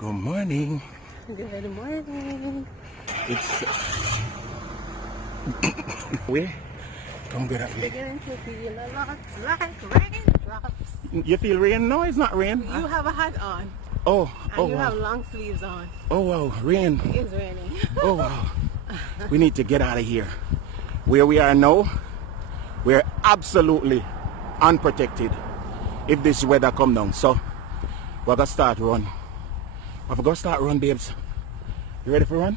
Good morning. Good morning. It's where? Come get up here. Beginning to feel a lot like raindrops. You feel rain? No, it's not rain. You have a hat on. Oh, And you wow. have long sleeves on. Oh wow, rain. It's raining. Oh wow. We need to get out of here. Where we are now, we're absolutely unprotected if this weather come down. So we're gonna start run. We're gonna start run, babes. You ready for run?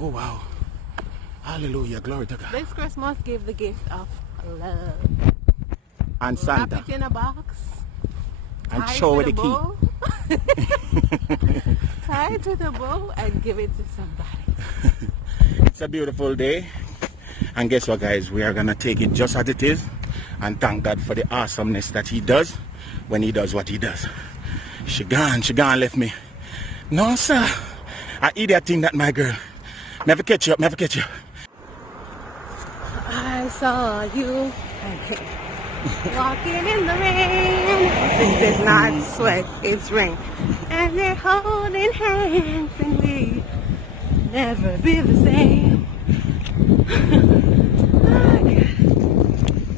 Oh wow. Hallelujah, glory to God. This Christmas give the gift of love. And Santa. Wrap it in a box. And tie show it with with the key. a bow. Tie it with a bow and give it to somebody. It's a beautiful day. And guess what, guys? We are gonna take it just as it is and thank God for the awesomeness that He does when He does what He does. She gone left me. No, sir. I idiot thing that my girl. Never catch you up, never catch you up. I saw you walking in the rain. This is not sweat, it's rain. And they're holding hands and we never be the same.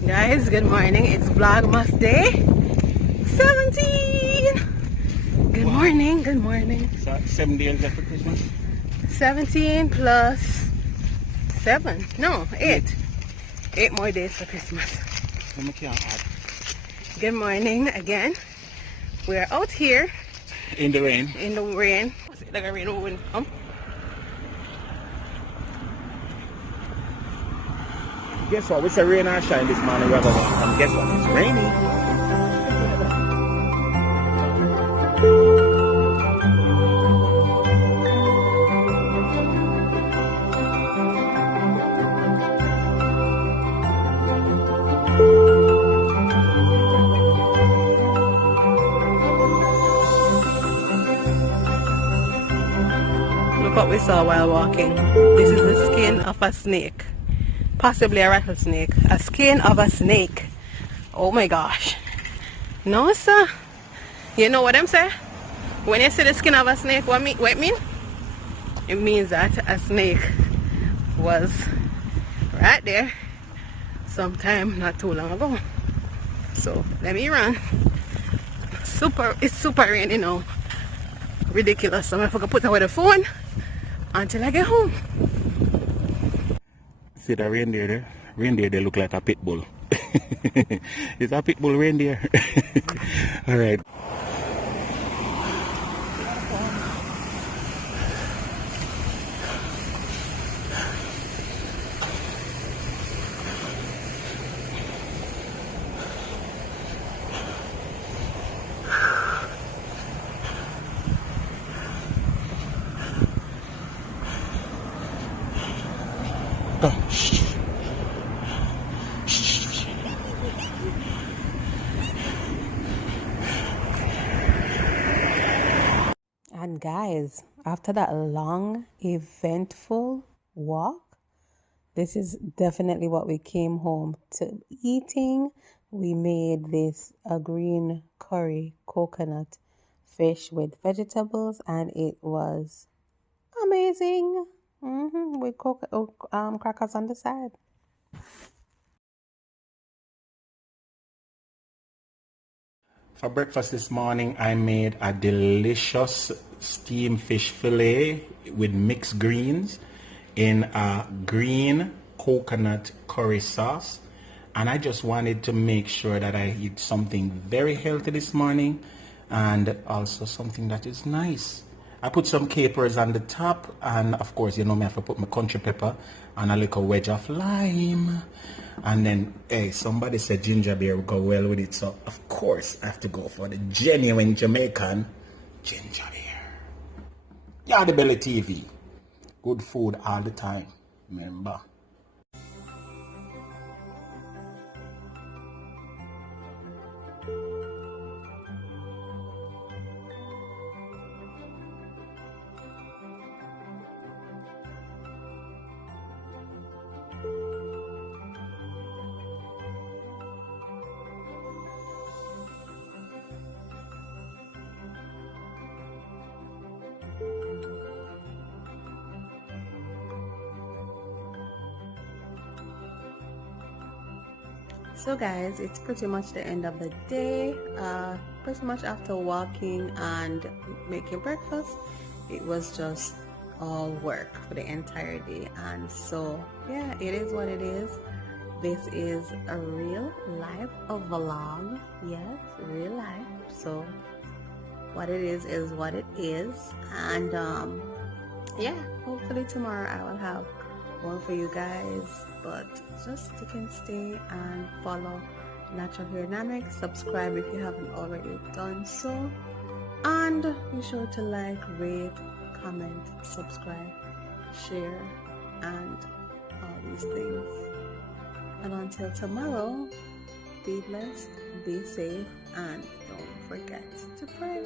Guys, good morning. It's Vlogmas Day 17. Good morning, good morning. So 7 days left for Christmas? 17 plus 7. No, 8. 8 more days for Christmas. Let me count out. Good morning again. We're out here In the rain. in the rain. Like a rain will come. Guess what? It's a rain or shine this morning. We're gonna, and guess what? It's raining. Look what we saw while walking. This is the skin of a snake. Possibly a rattlesnake. A skin of a snake. Oh my gosh. No, sir. You know what I'm saying? When you see the skin of a snake, what it mean? It means that a snake was right there sometime not too long ago. So let me run. It's super rainy now. Ridiculous. So I'm gonna put away the phone until I get home. See the reindeer there? Reindeer, they look like a pit bull. It's a pit bull reindeer. All right. Go. And guys, after that long, eventful walk, this is definitely what we came home to eating. We made this a green curry coconut fish with vegetables, and it was amazing. With crackers on the side. For breakfast this morning, I made a delicious steamed fish fillet with mixed greens in a green coconut curry sauce. And I just wanted to make sure that I eat something very healthy this morning and also something that is nice. I put some capers on the top, and of course, you know me, I have to put my country pepper and a little wedge of lime. And then, hey, somebody said ginger beer would go well with it, so of course I have to go for the genuine Jamaican ginger beer. Yardy Belly TV. Good food all the time, remember. So guys, it's pretty much the end of the day. Pretty much after walking and making breakfast, it was just all work for the entire day. And so yeah, it is what it is. This is a real life vlog. Yes, real life. So what it is what it is. And yeah, hopefully tomorrow I will have one for you guys, but just stick and stay and follow Natural Hair Dynamics. Subscribe if you haven't already done so, and be sure to like, rate, comment, subscribe, share, and all these things. And until tomorrow, be blessed, be safe, and don't forget to pray.